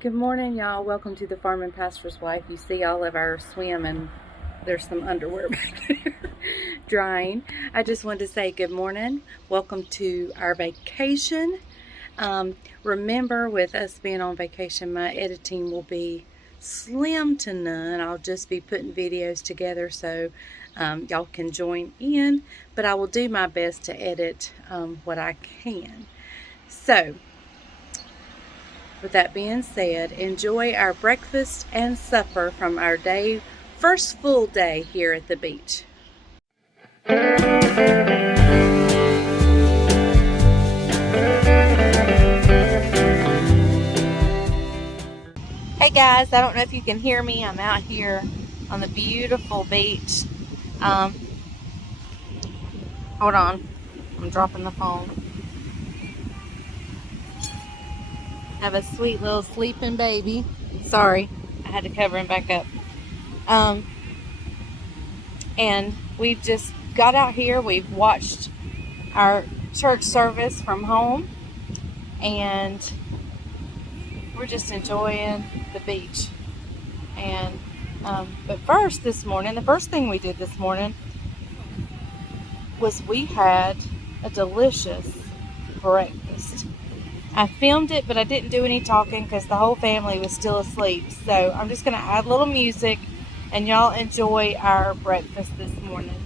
Good morning, y'all. Welcome to the Farm and Pastor's Wife. You see all of our swim and there's some underwear back there drying. I just wanted to say good morning. Welcome to our vacation. Remember, with us being on vacation, my editing will be slim to none. I'll just be putting videos together so y'all can join in, but I will do my best to edit what I can. So, with that being said, enjoy our breakfast and supper from our first full day here at the beach. Hey guys, I don't know if you can hear me. I'm out here on the beautiful beach. Hold on, I'm dropping the phone. Have a sweet little sleeping baby. Sorry, I had to cover him back up. And we've just got out here. We've watched our church service from home, and we're just enjoying the beach. And but first this morning, the first thing we did this morning was we had a delicious breakfast. I filmed it, but I didn't do any talking because the whole family was still asleep. So I'm just going to add a little music and y'all enjoy our breakfast this morning.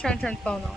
Try and turn the phone off.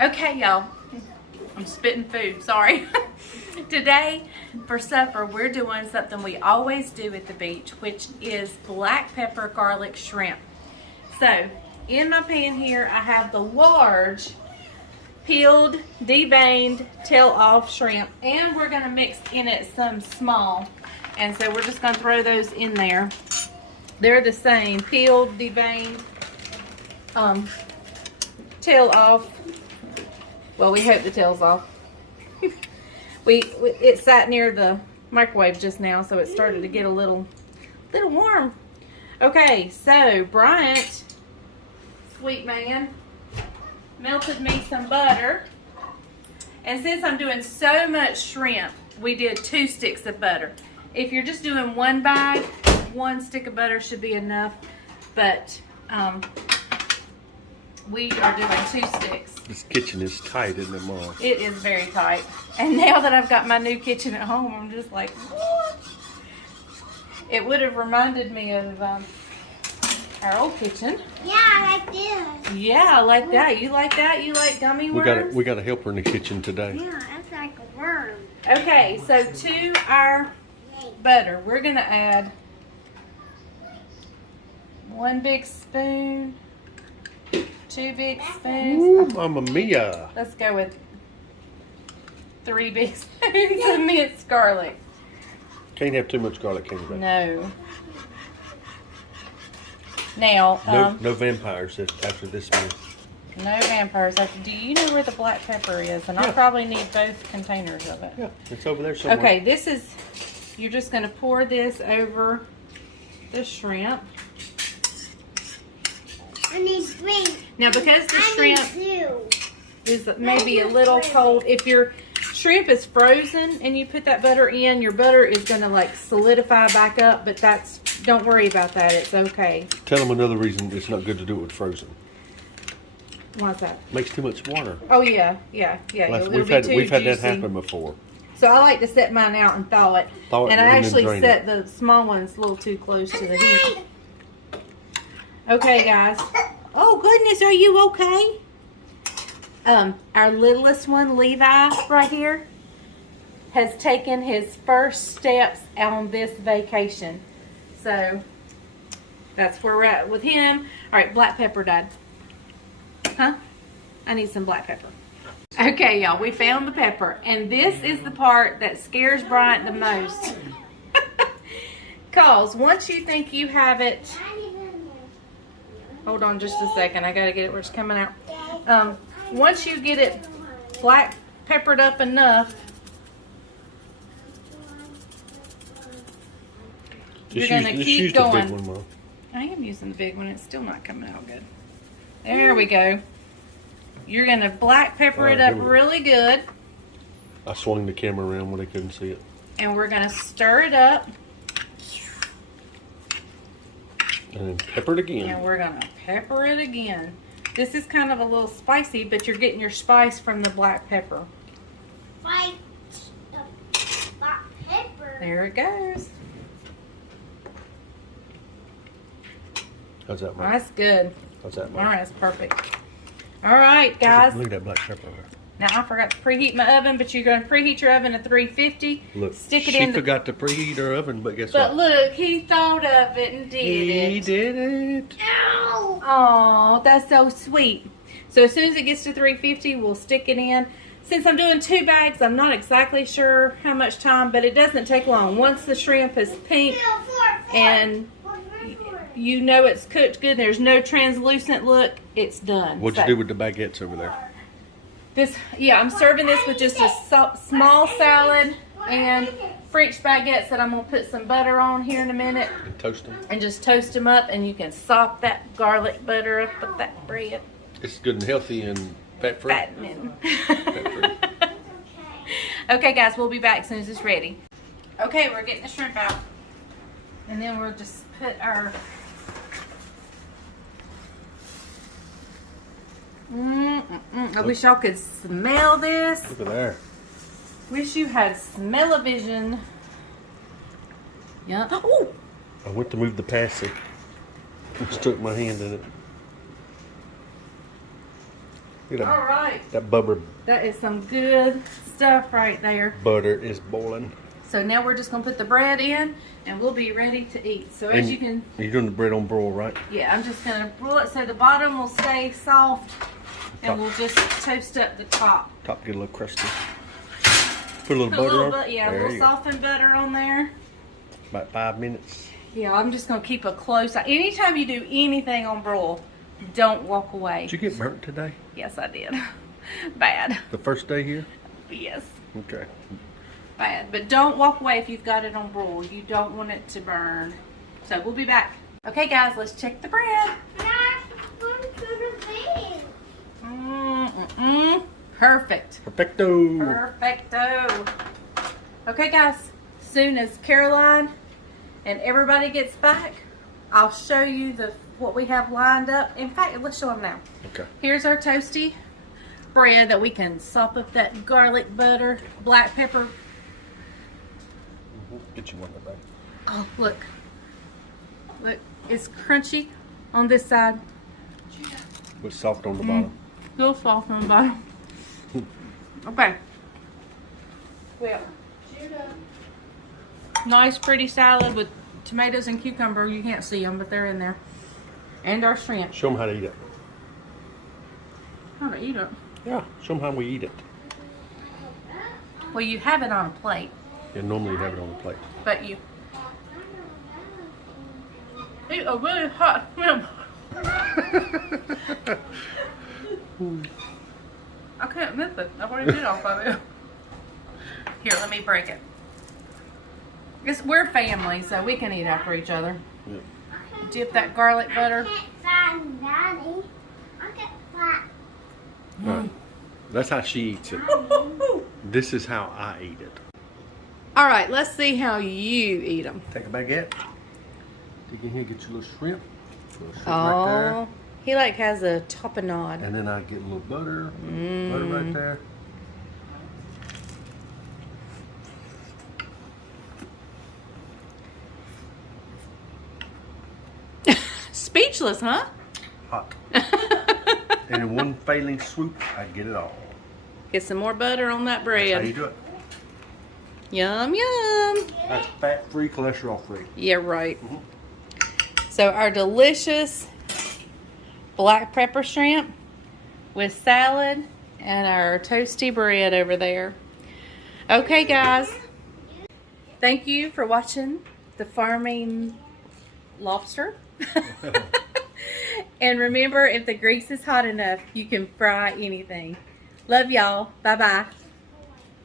Okay, y'all, I'm spitting food, sorry. Today, for supper, we're doing something we always do at the beach, which is black pepper garlic shrimp. So, in my pan here, I have the large, peeled, deveined, tail-off shrimp, and we're gonna mix in it some small. And so we're just gonna throw those in there. They're the same, peeled, deveined, tail off. Well, we hope the tail's off. It sat near the microwave just now, so it started to get a little warm. Okay, so Bryant, sweet man, melted me some butter. And since I'm doing so much shrimp, we did 2 sticks of butter. If you're just doing 1 bag, 1 stick of butter should be enough. But we are doing 2 sticks. This kitchen is tight, isn't it, Mom? It is very tight. And now that I've got my new kitchen at home, I'm just like, what? It would have reminded me of our old kitchen. Yeah, I like this. Yeah, I like that. You like that? You like gummy worms? We got a helper in the kitchen today. Yeah, that's like a worm. Okay, so to our butter, we're going to add 1 big spoon, 2 big spoons. Ooh, Mamma Mia. Let's go with 3 big spoons of minced garlic. Can't have too much garlic, can you, babe? No. Now, No vampires after this meal. no vampires. Do you know where the black pepper is? And I'll probably need both containers of it. Yeah, it's over there somewhere. Okay, this is, you're just going to pour this over the shrimp. I need 3. Now, because the I shrimp need 2. is maybe a little cold, if your shrimp is frozen and you put that butter in, your butter is going to like solidify back up, but don't worry about that. It's okay. Tell them another reason it's not good to do it with frozen. Why's that? Makes too much water. Oh, yeah. We've had that happen before. So I like to set mine out and thaw it. Thaw it and I and then actually drain set the small ones a little too close to the heat. Okay, guys. Oh, goodness, are you okay? Our littlest one, Levi, right here, has taken his first steps on this vacation. So, that's where we're at with him. All right, black pepper, Dad. Huh? I need some black pepper. Okay, y'all, we found the pepper. And this is the part that scares Bryant the most. Because once you think you have it... Hold on just a second. I got to get it where it's coming out. Once you get it black peppered up enough, you're going to keep going. The big one, Mom. I am using the big one. It's still not coming out good. There we go. You're going to black pepper it up really good. I swung the camera around when they couldn't see it. And we're going to stir it up. And then pepper it again. And we're going to pepper it again. This is kind of a little spicy, but you're getting your spice from the black pepper. Black pepper. There it goes. How's that, Mom? That's good. How's that, All Mom? right, that's perfect. All right, guys. Look at that black pepper. Now, I forgot to preheat my oven, but you're going to preheat your oven to 350. Look, stick it in. She forgot to preheat her oven, but guess what? But what? look, he thought of it and did it. He did it. Ow! Oh, that's so sweet. So as soon as it gets to 350, we'll stick it in. Since I'm doing 2 bags, I'm not exactly sure how much time, but it doesn't take long. Once the shrimp is pink and you know it's cooked good, there's no translucent look, it's done. What'd you do with the baguettes over there? I'm serving this with just a small salad and French baguettes that I'm going to put some butter on here in a minute. And toast them. And just toast them up, and you can sop that garlic butter up with that bread. It's good and healthy and fat-free. Fattening. Fat-free. Okay, guys, we'll be back as soon as it's ready. Okay, we're getting the shrimp out. And then we'll just put our... I wish y'all could smell this. Look at there. Wish you had smell-o-vision. Yeah. Oh! I went to move the passy. Just stuck my hand in it. Look at that. All right. That butter That is some good stuff right there. is boiling. So now we're just going to put the bread in and we'll be ready to eat. So as you can... You're doing the bread on broil, right? Yeah, I'm just going to roll it so the bottom will stay soft and we'll just toast up the top. Top get a little crusty. Put a little butter on. Yeah, a little softened butter on there. About 5 minutes. Yeah, I'm just going to keep a close eye. Anytime you do anything on broil, don't walk away. Did you get burnt today? Yes, I did. Bad. The first day here? Yes. Okay. Bad. But don't walk away if you've got it on broil. You don't want it to burn. So we'll be back. Okay, guys, let's check the bread. Perfect. Perfecto. Perfecto. Okay, guys. Soon as Caroline and everybody gets back, I'll show you what we have lined up. In fact, let's show them now. Okay. Here's our toasty bread that we can sop up that garlic butter, black pepper. Get you one of that. Oh, look. Look, it's crunchy on this side. But soft on the bottom. A little soft on the bottom. Okay. Well, nice pretty salad with tomatoes and cucumber. You can't see them, but they're in there. And our shrimp. Show them how to eat it. How to eat it? Yeah, show them how we eat it. Well, you have it on a plate, Yeah, normally you have it on the plate. but you eat a really hot shrimp. I can't miss it. I've already bit off of it. Here, let me break it. We're family, so we can eat after each other. Yeah. Dip that garlic butter. Find Daddy. I get fat. Right. That's how she eats it. This is how I eat it. All right, let's see how you eat them. Take a baguette. Dig in here, get your little shrimp. Little shrimp right there. Oh, he like has a tapenade. And then I get a little butter. Butter right there. Speechless, huh? Hot. And in one failing swoop, I get it all. Get some more butter on that That's how bread. you do it. Yum, yum. That's fat-free, cholesterol-free. Yeah, right. So our delicious black pepper shrimp with salad and our toasty bread over there. Okay, guys. Thank you for watching the farming lobster. And remember, if the grease is hot enough, you can fry anything. Love y'all. Bye-bye.